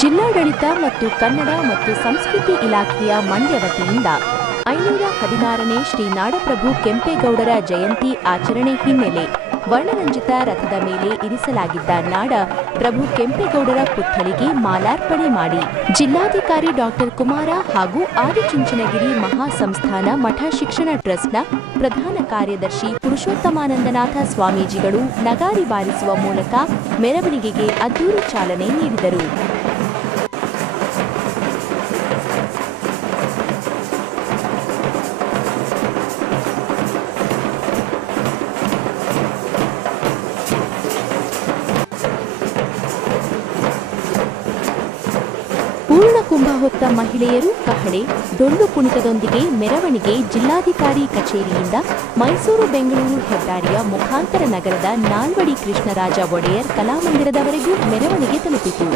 ಜಿಲ್ಲಾಡಳಿತ ಮತ್ತು ಕನ್ನಡ ಮತ್ತು ಸಂಸ್ಕೃತಿ ಇಲಾಖೆಯ ಮಂಡ್ಯ ವತಿಯಿಂದ 516ನೇ ಶ್ರೀ ನಾಡಪ್ರಭು ಕೆಂಪೇಗೌಡರ ಜಯಂತಿ ಆಚರಣೆ ಹಿನ್ನೆಲೆ ವರ್ಣರಂಜಿತ ರಥದ ಮೇಲೆ ಇರಿಸಲಾಗಿದ್ದ ನಾಡ ಪ್ರಭು ಕೆಂಪೇಗೌಡರ ಪುತ್ಥಳಿಗೆ ಮಾಲಾರ್ಪಣೆ ಮಾಡಿ ಜಿಲ್ಲಾಧಿಕಾರಿ ಡಾಕ್ಟರ್ ಕುಮಾರ ಹಾಗೂ ಆದಿಚುಂಚನಗಿರಿ ಮಹಾಸಂಸ್ಥಾನ ಮಠ ಶಿಕ್ಷಣ ಟ್ರಸ್ಟ್ನ ಪ್ರಧಾನ ಕಾರ್ಯದರ್ಶಿ ಪುರುಷೋತ್ತಮಾನಂದನಾಥ ಸ್ವಾಮೀಜಿಗಳು ನಗಾರಿ ಬಾರಿಸುವ ಮೂಲಕ ಮೆರವಣಿಗೆಗೆ ಅದ್ದೂರಿ ಚಾಲನೆ ನೀಡಿದರು. ಪೂರ್ಣ ಕುಂಭ ಹೊತ್ತ ಮಹಿಳೆಯರು ಕಹಳೆ, ಡೊಳ್ಳು ಕುಣಿತದೊಂದಿಗೆ ಮೆರವಣಿಗೆ ಜಿಲ್ಲಾಧಿಕಾರಿ ಕಚೇರಿಯಿಂದ ಮೈಸೂರು ಬೆಂಗಳೂರು ಹೆದ್ದಾರಿಯ ಮುಖಾಂತರ ನಗರದ ನಾಲ್ವಡಿ ಕೃಷ್ಣರಾಜ ಒಡೆಯರ್ ಕಲಾಮಂದಿರದವರೆಗೂ ಮೆರವಣಿಗೆ ತಲುಪಿತು.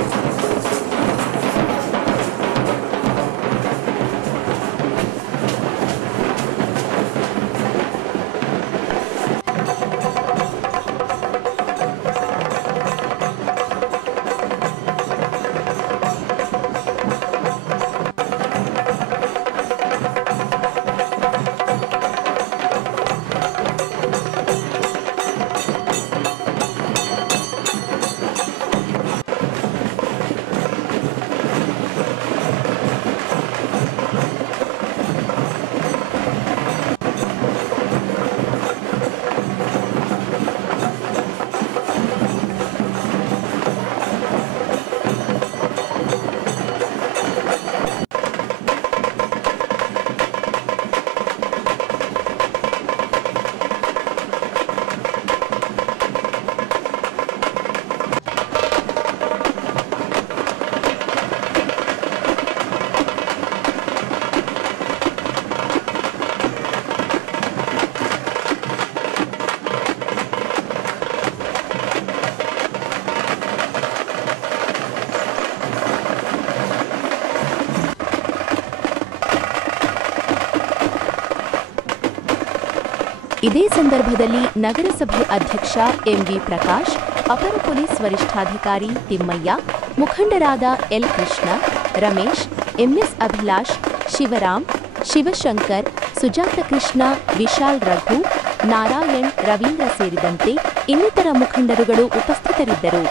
ಇದೇ ಸಂದರ್ಭದಲ್ಲಿ ನಗರಸಭೆ ಅಧ್ಯಕ್ಷ ಎಂವಿ ಪ್ರಕಾಶ್, ಅಪರ ಪೊಲೀಸ್ ವರಿಷ್ಠಾಧಿಕಾರಿ ತಿಮ್ಮಯ್ಯ, ಮುಖಂಡರಾದ ಎಲ್ ಕೃಷ್ಣ, ರಮೇಶ್, ಎಂಎಸ್ ಅಭಿಲಾಷ್, ಶಿವರಾಮ್, ಶಿವಶಂಕರ್, ಸುಜಾತ ಕೃಷ್ಣ, ವಿಶಾಲ್ ರಘು, ನಾರಾಯಣ್, ರವೀಂದ್ರ ಸೇರಿದಂತೆ ಇನ್ನಿತರ ಮುಖಂಡರುಗಳು ಉಪಸ್ಥಿತರಿದ್ದರು.